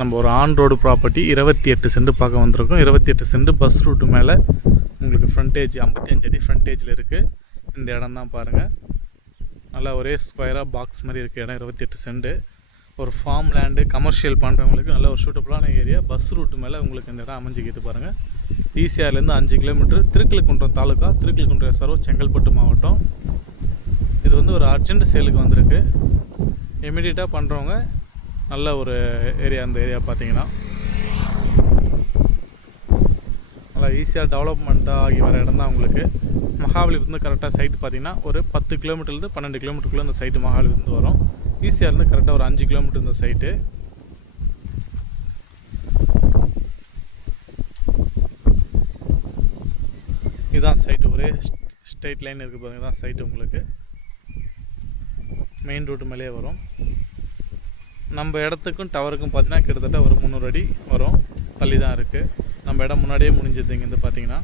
நம்ம ஒரு on road property 28 send பார்க்க வந்திருக்கோம். 28 சென்ட் பஸ் ரூட்டு மேலே உங்களுக்கு ஃப்ரண்டேஜ் 55 அடி ஃப்ரண்டேஜில் இருக்குது. இந்த இடம் தான் பாருங்கள். நல்லா ஒரே ஸ்கொயராக பாக்ஸ் மாதிரி இருக்குது இடம். 28 சென்ட் ஒரு ஃபார்ம் லேண்டு கமர்ஷியல் பண்ணுறவங்களுக்கு நல்ல ஒரு சூட்டபுளான ஏரியா. பஸ் ரூட்டு மேலே உங்களுக்கு இந்த இடம் அமைஞ்சிக்கிது பாருங்கள். ஈசிஆர்லேருந்து 5 கிலோமீட்டர், திருக்கழுக்குன்றம் தாலுக்கா, திருக்கழுக்குன்றம் SRO, செங்கல்பட்டு மாவட்டம். இது வந்து ஒரு அர்ஜென்ட் சேலுக்கு வந்திருக்கு. இமீடியட்டாக பண்ணுறவங்க நல்ல ஒரு ஏரியா. அந்த ஏரியா பார்த்தீங்கன்னா நல்லா ஈஸியாக டெவலப்மெண்ட்டாக ஆகி வர இடம் தான் உங்களுக்கு. மகாபலிபுரத்துலேருந்து கரெக்டாக சைட்டு பார்த்தீங்கன்னா ஒரு 10 கிலோமீட்டர்லேருந்து 12 கிலோமீட்டருக்குள்ளே இந்த சைட்டு மகாபலிபுரத்துலேருந்து வரும். ஈஸியாகலேருந்து கரெக்டாக ஒரு 5 கிலோமீட்டர் இந்த சைட்டு. இதுதான் சைட்டு, ஒரே ஸ்ட்ரைட் லைன் இருக்குது பாருங்க. இதுதான் சைட்டு உங்களுக்கு மெயின் ரோட்டு மேலேயே வரும். நம்ம இடத்துக்கும் டவருக்கும் பார்த்தீங்கன்னா கிட்டத்தட்ட ஒரு 300 அடி வரும், தள்ளி தான் இருக்குது. நம்ம இடம் முன்னாடியே முடிஞ்சது இங்கேருந்து பார்த்தீங்கன்னா.